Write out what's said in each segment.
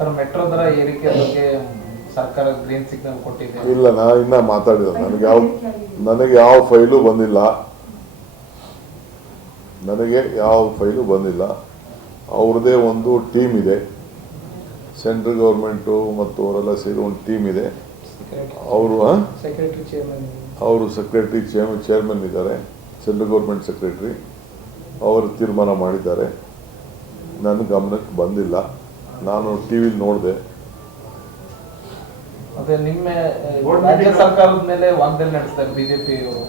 Sir metro ದರ ಏರಿಕೆ ಬಗ್ಗೆ ಸರ್ಕಾರ ಗ್ರೀನ್ ಸಿಗ್ನಲ್ ಕೊಟ್ಟಿದೆ. ಇಲ್ಲ ನಾನು ಇನ್ನ ಮಾತಾಡಿದ ನನಗೆ ಯಾವ ನನಗೆ ಯಾವ ಫೈಲು ಬಂದಿಲ್ಲ. ನನಗೆ ಯಾವ ಫೈಲು ಬಂದಿಲ್ಲ. ಅವ್ರದ್ದೇ ಒಂದು ಟೀಮ್ ಇದೆ. ಸೆಂಟ್ರಲ್ ಗೌರ್ಮೆಂಟು ಮತ್ತು ಅವರೆಲ್ಲ ಸೇರಿ ಒಂದು ಟೀಮ್ ಇದೆ. ಅವರು ಸೆಕ್ರೆಟರಿ ಚೇರ್ಮನ್ ಅವರು ಸೆಕ್ರೆಟರಿ ಚೇರ್ಮನ್ ಚೇರ್ಮನ್ ಇದ್ದಾರೆ. ಸೆಂಟ್ರಲ್ ಗೌರ್ಮೆಂಟ್ ಸೆಕ್ರೆಟ್ರಿ ಅವರು ತೀರ್ಮಾನ ಮಾಡಿದ್ದಾರೆ. ನನ್ನ ಗಮನಕ್ಕೆ ಬಂದಿಲ್ಲ. ನಾನು ಟಿ ವಿಲಿ ನೋಡಿದೆ ಮತ್ತೆ ನಿನ್ನೆ ರಾಜ್ಯ ಸರ್ಕಾರದ ಮೇಲೆ ವಾಗ್ದಾಳಿ ನಡೆಸ್ತಾರೆ ಬಿಜೆಪಿ ಅವರು.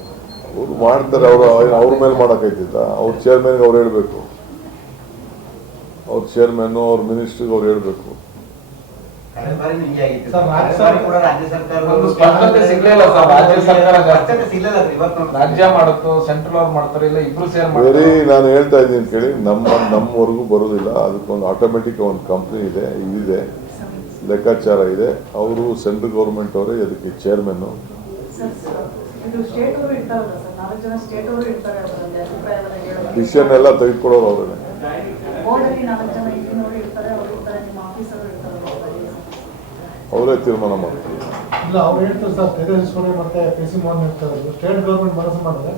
ಅವ್ರು ಮಾಡ್ತಾರೆ ಅವರು ಅವ್ರ ಮೇಲೆ ಮಾಡೋಕ್ಕೈತಿದ್ದ ಅವ್ರ ಚೇರ್ಮನ್ಗೆ ಅವ್ರು ಹೇಳಬೇಕು. ಅವ್ರ ಚೇರ್ಮನ್ನು ಅವ್ರ ಮಿನಿಸ್ಟ್ರಿಗೆ ಅವ್ರು ಹೇಳಬೇಕು. ಕಳೆದ ಬಾರಿ ನಿಮ್ಗೆ ಆಗಿತ್ತು. ಸರ್, ರಾಜ್ಯ ಕಳೆದ ಬಾರಿ ಕೂಡ ರಾಜ್ಯ ಸರ್ಕಾರ ಒಂದು ಸ್ಪಷ್ಟತೆ ಸಿಗ್ಲಿಲ್ಲ ಸರ್ ರಾಜ್ಯ ಸರ್ಕಾರ ಸ್ಪಷ್ಟತೆ ಸಿಗ್ಲಿಲ್ಲ ಸರ್ ಇವತ್ತು ನೋಡಿ. ರಾಜ್ಯ ಮಾಡುತ್ತೋ ಸೆಂಟ್ರಲ್ ಅವ್ರು ಮಾಡ್ತಾರೆ ಇಲ್ಲ ಇಬ್ರು ಸೇರ್ ಬೇರೆ ಮಾಡ್ತಾರೆ ನಾನು ಹೇಳ್ತಾ ಇದ್ದೀನಿ ಕೇಳಿ ನಮ್ಮ ನಮ್ಮವರೆಗೂ ಬರೋದಿಲ್ಲ ಅದಕ್ಕೊಂದು ಆಟೋಮೆಟಿಕ್ ಒಂದು ಕಂಪ್ನಿ ಇದೆ ಇದಿದೆ ಲೆಕ್ಕಾಚಾರ ಇದೆ ಅವರು ಸೆಂಟ್ರಲ್ ಗೌರ್ಮೆಂಟ್ ಅವರೇ ಅದಕ್ಕೆ ಚೇರ್ಮನ್ ಸರ್, ಸರ್, ಇದು ಸ್ಟೇಟ್ ಅವರು ಇರ್ತಾರಲ್ಲ ಸರ್ ನಾಲ್ಕು ಜನ ಸ್ಟೇಟ್ ಅವರು ಇರ್ತಾರೆ ಅದರಲ್ಲಿ ಅಭಿಪ್ರಾಯವನ್ನು ಹೇಳೋದು. ಡಿಸಿಷನ್ ಎಲ್ಲ ತೆಗೆದುಕೊಳ್ಳೋರು ಅವರೇ. ಬೋರ್ಡ್ ಅಲ್ಲಿ ನಾಲ್ಕು ಜನ ಇಲ್ಲಿನವರು ಇರ್ತಾರೆ ಅವರು ಇರ್ತಾರೆ ನಿಮ್ಮ ಆಫೀಸರು ಇರ್ತಾರಲ್ಲ ಅವರೇ ತೀರ್ಮಾನ ಮಾಡ್ತಾರೆ. ಇಲ್ಲ ಅವ್ರು ಹೇಳ್ತಾರೆ ಸರ್ ತೆಗೆದಿಸ್ಕೊಂಡು ಮತ್ತೆ ಪಿ ಸಿ ಮೋಹನ್ ಹೇಳ್ತಾರೆ. ಸ್ಟೇಟ್ ಗೌರ್ಮೆಂಟ್ ಮನಸ್ಸು ಮಾಡಿದ್ರೆ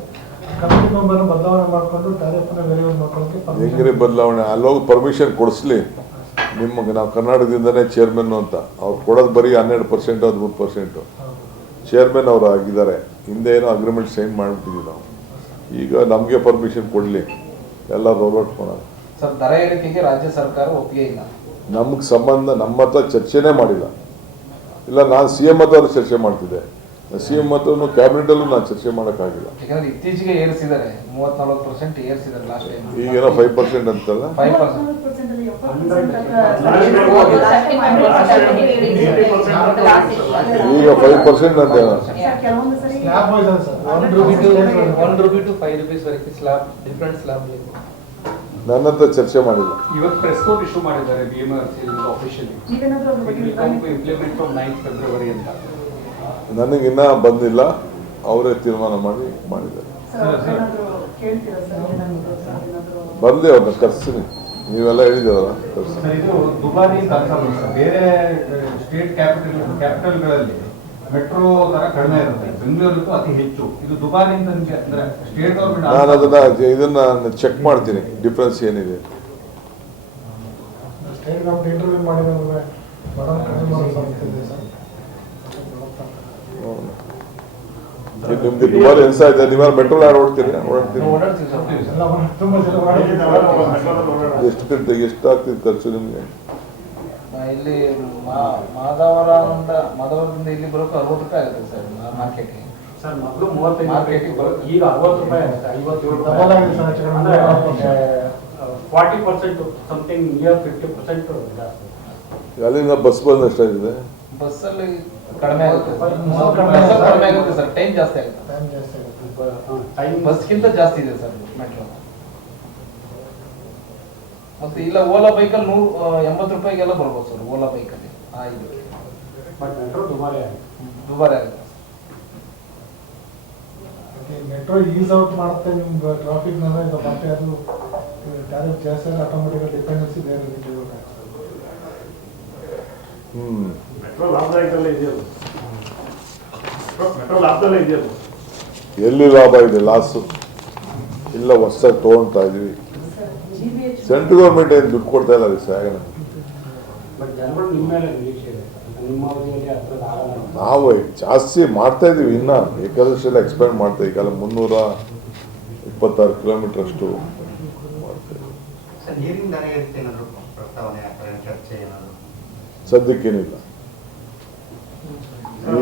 ಕಮಿಟಿ ಮೆಂಬರ್ ಬದಲಾವಣೆ ಮಾಡಿಕೊಂಡು ತಾರೀಫನ್ನ ವೆರಿಫೈ ಮಾಡ್ಕೊಳ್ಳೋಕೆ ಹೆಂಗ್ರಿ ಬದಲಾವಣೆ? ಅಲ್ಲೋಗಿ ಪರ್ಮಿಷನ್ ಕೊಡಿಸ್ಲಿ. ನಿಮಗೆ ನಾವು ಕರ್ನಾಟಕದಿಂದನೇ ಚೇರ್ಮನ್ ಅಂತ. ಅವ್ರು ಕೊಡೋದು ಬರೀ ಹನ್ನೆರಡು ಪರ್ಸೆಂಟ್ ಹದಿಮೂರು ಪರ್ಸೆಂಟು. ಚೇರ್ಮನ್ ಅವರು ಆಗಿದ್ದಾರೆ. ಹಿಂದೆ ಏನೋ ಅಗ್ರಿಮೆಂಟ್ ಸೈನ್ ಮಾಡಿಬಿಟ್ಟಿದ್ವಿ ನಾವು. ಈಗ ನಮಗೆ ಪರ್ಮಿಷನ್ ಕೊಡಲಿ. ಎಲ್ಲ ರೋಲ್ಔಟ್ ಮಾಡೋದು ಸರ್ ದರ ಏರಿಕೆಗೆ ರಾಜ್ಯ ಸರ್ಕಾರ ಒಪ್ಪಿಗೆ ಇಲ್ಲ. ನಮಗೆ ಸಂಬಂಧ ನಮ್ಮ ಹತ್ರ ಚರ್ಚೆನೇ ಮಾಡಿಲ್ಲ. ಇಲ್ಲ ನಾನು ಸಿ ಎಂ ಹತ್ರ ಚರ್ಚೆ ಮಾಡ್ತಿದ್ದೆ. ಸಿ ಎಂ ಹತ್ರನು ಕ್ಯಾಬಿನೆಟಲ್ಲೂ ನಾನು ಚರ್ಚೆ ಮಾಡೋಕ್ಕಾಗಿಲ್ಲ. ಯಾಕಂದ್ರೆ ಇತ್ತೀಚೆಗೆ ಏರಿಸಿದ್ದಾರೆ ಮೂವತ್ ನಲ್ವತ್ತು ಪರ್ಸೆಂಟ್ ಏರಿಸಿದ್ದಾರೆ ಲಾಸ್ಟ್ ಟೈಮ್ ಈಗೇನೋ ಫೈವ್ ಪರ್ಸೆಂಟ್ ಅಂತಲ್ಲ? ಫೈವ್ ಪರ್ಸೆಂಟ್ ಈಗ ಫೈವ್ ಪರ್ಸೆಂಟ್ ಅಂತ. ಕೆಲವೊಂದು ಸರಿ slab wise sir one rupee two ರೂಪಾಯಿ one rupee two five rupees ವರೆಗೆ ಸ್ಲಾಬ್ ಡಿಫ್ರೆಂಟ್ ಸ್ಲಾಬ್ ನನ್ನ ಹತ್ರ ಚರ್ಚೆ ಮಾಡಿಲ್ಲ. ಇವತ್ತು ಪ್ರೆಸ್ ಕೋಟ್ ಇಶ್ಯೂ ಮಾಡಿದ್ದಾರೆ B M R C officially implement from ninth February ಅಂತ. ನನಗಿನ್ನ ಬಂದಿಲ್ಲ. ಅವರೇ ತೀರ್ಮಾನ ಮಾಡಿ ಮಾಡಿದ್ದಾರೆ. ಬರಲಿ ಅವ್ರನ್ನ ಕರ್ಸ್ತೀನಿ. ನೀವೆಲ್ಲ ಹೇಳಿದವರ ಕರ್ಸಿ ಸರ್, ಇದು ದುಬಾರಿ ಅಂತ ಬೇರೆ ಸ್ಟೇಟ್ ಕ್ಯಾಪಿಟಲ್ ಕ್ಯಾಪಿಟಲ್ಗಳಲ್ಲಿ ಮೆಟ್ರೋ ದರ ಕಡಿಮೆ ಇರುತ್ತೆ. ಬೆಂಗಳೂರಿಗೂ ಅತಿ ಹೆಚ್ಚು. ಇದು ದುಬಾರಿ ಅಂತ ಅಂದ್ರೆ ಸ್ಟೇಟ್ ನಾನು ಅದನ್ನ ಇದನ್ನ ಚೆಕ್ ಮಾಡ್ತೀನಿ. ಡಿಫ್ರೆನ್ಸ್ ಏನಿದೆ? ಸ್ಟೇಟ್ ಗೌರ್ಮೆಂಟ್ ಇಂಟರ್ವ್ಯೂ ನಿಮ್ಗೆ ದುಬಾರಿ ಇದೆ. ಮೆಟ್ರೋ ಯಾರು ಓಡ್ತೀರಿ? ಎಷ್ಟು ಎಷ್ಟು ಆಗ್ತಿದೆ ಖರ್ಚು ನಿಮಗೆ? ಇಲ್ಲಿ ಮಾ- ಮಾಧವರದಿಂದ ಮಾದವರದಿಂದ ಇಲ್ಲಿ ಬರೋಕೆ ಅರವತ್ತು ರೂಪಾಯಿ ಆಗುತ್ತೆ ಸರ್ ಮಾರ್ಕೆಟ್ಗೆ. ಸರ್ ಮೊದಲು ಮೂವತ್ತೈದು Market ರೂಪಾಯಿ ಈಗ ಅರವತ್ತು ರೂಪಾಯಿ ಆಗುತ್ತೆ ಐವತ್ತೇಳು ಡಬಲ್ ಆಗಿದೆ sir. Forty percent something near fifty percent ಜಾಸ್ತಿ. ಅಲ್ಲಿಂದ ಬಸ್ ಬಂದು ಎಷ್ಟಾಗಿದೆ? ಬಸ್ಸಲ್ಲಿ ಕಡಿಮೆ ಆಗುತ್ತೆ ಕಡಿಮೆ ಆಗುತ್ತೆ. ಸರ್ ಟೈಮ್ ಜಾಸ್ತಿ ಆಗುತ್ತೆ. ಟೈಮ್ ಜಾಸ್ತಿ ಆಗುತ್ತೆ. ಟೈಮ್ ಬಸ್ಗಿಂತ ಜಾಸ್ತಿ ಇದೆ ಸರ್ ಮೆಟ್ರೋ ಮತ್ತೆ ಇಲ್ಲ ಓಲಾ ಬೈಕಲ್ಲಿ ನೂರು ಎಂಬತ್ತು ರೂಪಾಯಿಗೆಲ್ಲ ಬರ್ಬೋದು ಸರ್ ಓಲಾ ಬೈಕಲ್ಲಿ ಅಲ್ಲಿ. ಇದು. ಬಟ್ ಮೆಟ್ರೋ ದುಬಾರಿ ಆಗಿದೆ. ದುಬಾರಿ ಆಗುತ್ತೆ ಮೆಟ್ರೋ ಈಸ್ ಔಟ್ ಮಾಡುತ್ತೆ ನಿಮ್ಗೆ ಟ್ರಾಫಿಕ್ ಇದು ಮತ್ತೆ ಅದು ಟ್ಯಾರಿಫ್ ಜಾಸ್ತಿ ಆದರೆ ಆಟೋಮೆಟಿಕ್ ಡಿಪೆಂಡೆನ್ಸಿ ಬೇರೆ ಹ್ಮ್. ಮೆಟ್ರೋ ಲಾಭದಾಯಕದಲ್ಲೇ ಇದೆಯಲ್ಲ ಮೆಟ್ರೋ ಲಾಭದಲ್ಲೇ ಇದೆಯಲ್ಲ ಎಲ್ಲಿ ಲಾಭ ಇದೆ ಲಾಸು? ಇಲ್ಲ ಹೊಸ್ದಾಗಿ ತೊಗೊಳ್ತಾ ಇದ್ವಿ. ಸೆಂಟ್ರಲ್ ಗೌರ್ಮೆಂಟ್ ಏನು ದುಡ್ಡು ಕೊಡ್ತಾ ಇಲ್ಲ ರೀ ಸಾಗಣ ಬಟ್ ಜನಗಳು ನಿಮ್ಮ ಮೇಲೆ ನಿರೀಕ್ಷೆ ಇದೆ ನಿಮ್ಮ ಅವಧಿಯಲ್ಲಿ ಅದ್ರದ್ದು ಆಗಲ್ಲ ನಾವು ಜಾಸ್ತಿ ಮಾಡ್ತಾ ಇದೀವಿ ಇನ್ನ ಏಕಾದಶಿಯಲ್ಲಿ ಎಕ್ಸ್ಪೆಂಡ್ ಮಾಡ್ತಾ ಈಗ ಮುನ್ನೂರ ಇಪ್ಪತ್ತಾರು ಕಿಲೋಮೀಟರ್ ಅಷ್ಟು ಮಾಡ್ತಾ ಇದೀವಿ. ಸರ್ ನೀರಿನ ದರ ಏರಿಕೆ ಏನಾದ್ರು ಪ್ರಸ್ತಾವನೆ ಅಥವಾ ಚರ್ಚೆ ಏನಾದ್ರು ಸದ್ಯಕ್ಕೇನಿಲ್ಲ ನೀರು